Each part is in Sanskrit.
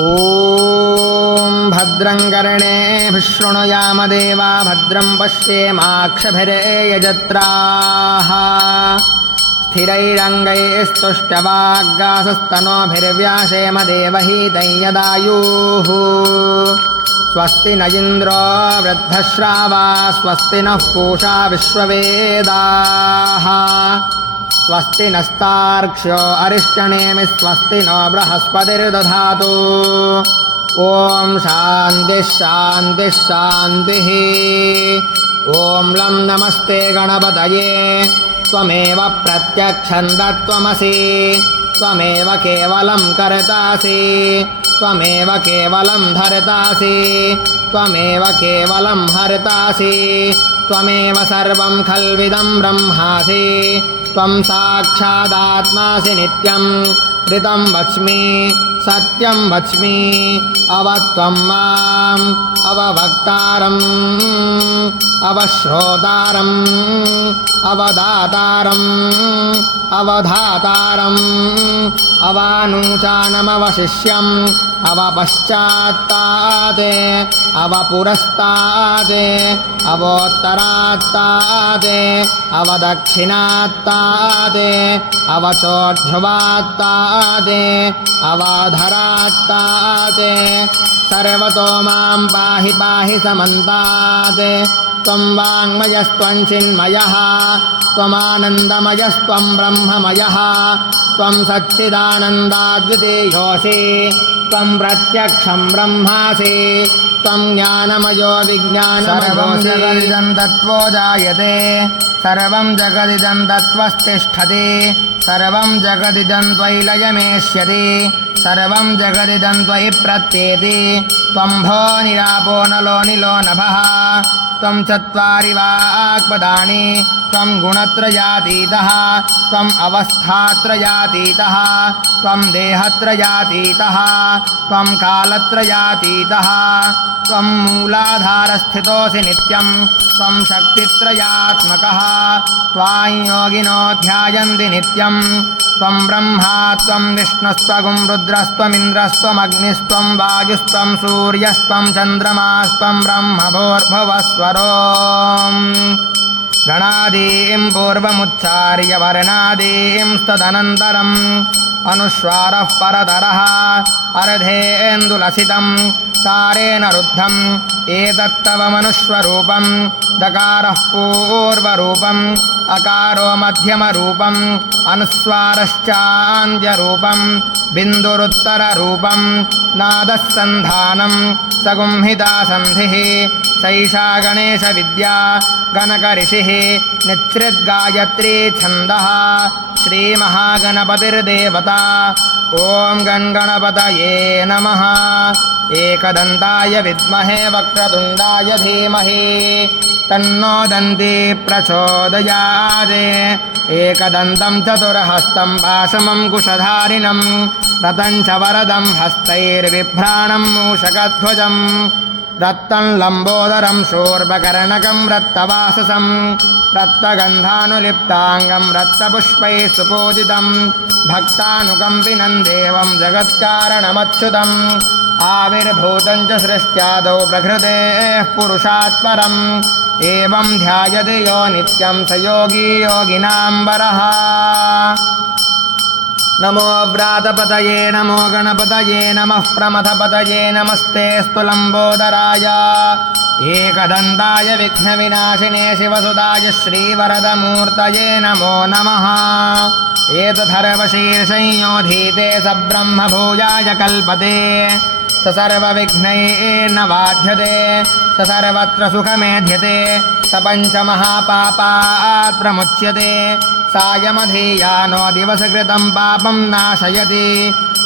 ॐ भद्रं कर्णेभिः शृणुयाम देवा भद्रं पश्येमाक्षभिर्यजत्राः स्थिरैरङ्गैस्तुष्ट्यवाग्गासस्तनोभिर्व्यासेम देवहीतं यदायुः स्वस्ति न इन्द्रो वृद्धश्रावा स्वस्ति नः पूषा विश्ववेदाः स्वस्ति नस्तार्क्ष्यो अरिष्टनेमि स्वस्ति नो बृहस्पतिर्दधातु ॐ शान्तिः शान्तिः शान्तिः ॐ लं नमस्ते गणपतये त्वमेव प्रत्यक्षं तत्त्वमसि त्वमेव केवलं कर्तासि त्वमेव केवलं धर्तासि त्वमेव केवलं हर्तासि त्वमेव सर्वं खल्विदं ब्रह्मासि त्वं साक्षादात्मासि नित्यं ऋतं वच्मि सत्यं वच्मि अवत्वं माम् अववक्तारम् अवश्रोतारम् अवदातारम् अवधातारम् अवानूचानमवशिष्यम् अवपश्चात्तात् अवपुरस्तात् अवोत्तरात्तात् अवदक्षिणात्तात् अवचोर्ध्वात्तात् अवाधरात्तात् सर्वतो मां पाहि पाहि समन्तात् त्वं वाङ्मयस्त्वं चिन्मयः त्वमानन्दमयस्त्वं ब्रह्ममयः त्वं सच्चिदानन्दाद्वितीयोऽसि त्वं प्रत्यक्षं ब्रह्मासि त्वं ज्ञानमयो विज्ञानमयो जगदिदं तत्त्वो जायते सर्वं जगदिदं तत्त्वस्तिष्ठति सर्वं जगदिदं त्वयि लयमेष्यति सर्वं जगदिदं त्वयि प्रत्येति त्वं भो निरापो नलो निलो नभः त्वं चत्वारि वाक्पदानि त्वं गुणत्रयातीतः त्वम् अवस्थात्रयातीतः त्वं देहत्रयातीतः त्वं कालत्रयातीतः त्वं मूलाधारस्थितोऽसि नित्यं त्वं शक्तित्रयात्मकः त्वां योगिनो ध्यायन्ति नित्यं त्वं ब्रह्मा त्वं विष्णुस्त्वं रुद्रस्त्वमिन्द्रस्त्वमग्निस्त्वं वायुस्त्वं सूर्यस्त्वं चन्द्रमास्त्वं ब्रह्मभूर्भुवस्वरो गणादीं पूर्वमुच्चार्य वर्णादीं तदनन्तरम् अनुस्वारः परतरः अर्धेन्दुलसितं तारेण रुद्धम् एतत्तव मनुष्वरूपं दकारः पूर्वरूपम् अकारो मध्यमरूपम् अनुस्वारश्चान्त्यरूपम् बिन्दुरुत्तररूपम् नादः सन्धानम् सगुंहिता सन्धिः सैषा गणेशविद्या गणकऋषिः निच्छृद्गायत्री छन्दः श्रीमहागणपतिर्देवता ॐ गणगणपतये नमः एकदन्ताय विद्महे वक्रतुण्डाय धीमहि तन्नो दन्ती प्रचोदयात् एकदन्तं चतुर्हस्तं पाशमं कुशधारिणं रतं च वरदं हस्तैर्बिभ्राणं मूषकध्वजं रक्तं लम्बोदरं शूर्पकर्णकं रक्तवाससं रक्तगन्धानुलिप्ताङ्गं रक्तपुष्पैः सुपूजितं भक्तानुकम्पिनं देवं जगत्कारणमच्युतम् आविर्भूतं च सृष्ट्यादौ प्रकृतेः पुरुषात् परम् एवं ध्यायति यो नित्यं स योगी योगिनां वरः नमो व्रातपतये नमो गणपतये नमः प्रमथपतये नमस्तेऽस्तु लम्बोदराय एकदन्ताय विघ्नविनाशिने शिवसुताय श्रीवरदमूर्तये नमो नमः एतथर्वशीर्षंयोधीते स ब्रह्मभूयाय कल्पते स सर्वविघ्नैर्न बाध्यते स सर्वत्र सुखमेध्यते स पञ्चमहापापात् प्रमुच्यते सायमधीयानो दिवसकृतं पापं नाशयति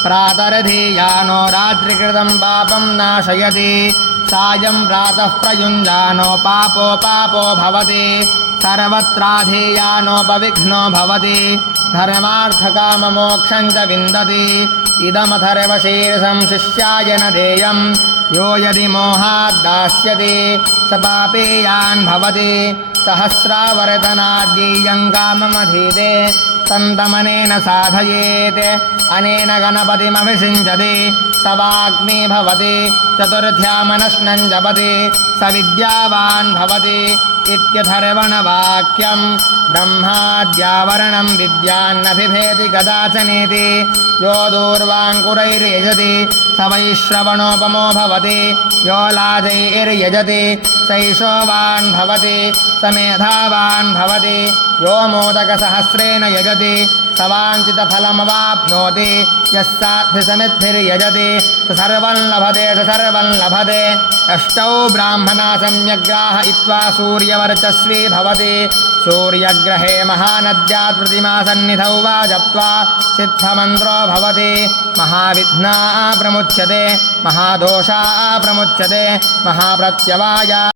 प्रातरधीयानो रात्रिकृतं पापं नाशयति सायं प्रातः प्रयुञ्जानो पापो भवति सर्वत्राधीयानोपविघ्नो भवति धर्मार्थकाममोक्षं च विन्दति इदमथर्वशीर्षं शिष्याय न देयम् यो यदि मोहाद्दास्यति स पापेयान् भवति सहस्रावर्तनाद्येयं काममधीते तन्तमनेन साधयेत् अनेन गणपतिमभिषिञ्चति स वाग्मी भवति चतुर्थ्यामनश्नं जपति स विद्यावान् भवति इत्यथर्वणवाक्यम् ब्रह्माद्यावरणं विद्यान्नभिभेति कदाचनेति यो दूर्वाङ्कुरैर्यजति स वैश्रवणोपमो भवति यो लाजैर्यजति सैषोवान् भवति स मेधावान् भवति यो मोदकसहस्रेण यजति स वाञ्छितफलमवाप्नोति यः साध्विसमिद्भिर्यजति स सर्वं लभते अष्टौ ब्राह्मणा सम्यग्राहयित्वा सूर्यवर्चस्वी भवति सूर्यग्रहे महानद्यात् प्रतिमासन्निधौ वा जप्त्वा सिद्धमन्त्रो भवति महाविघ्ना प्रमुच्यते महादोषा प्रमुच्यते महाप्रत्यवाया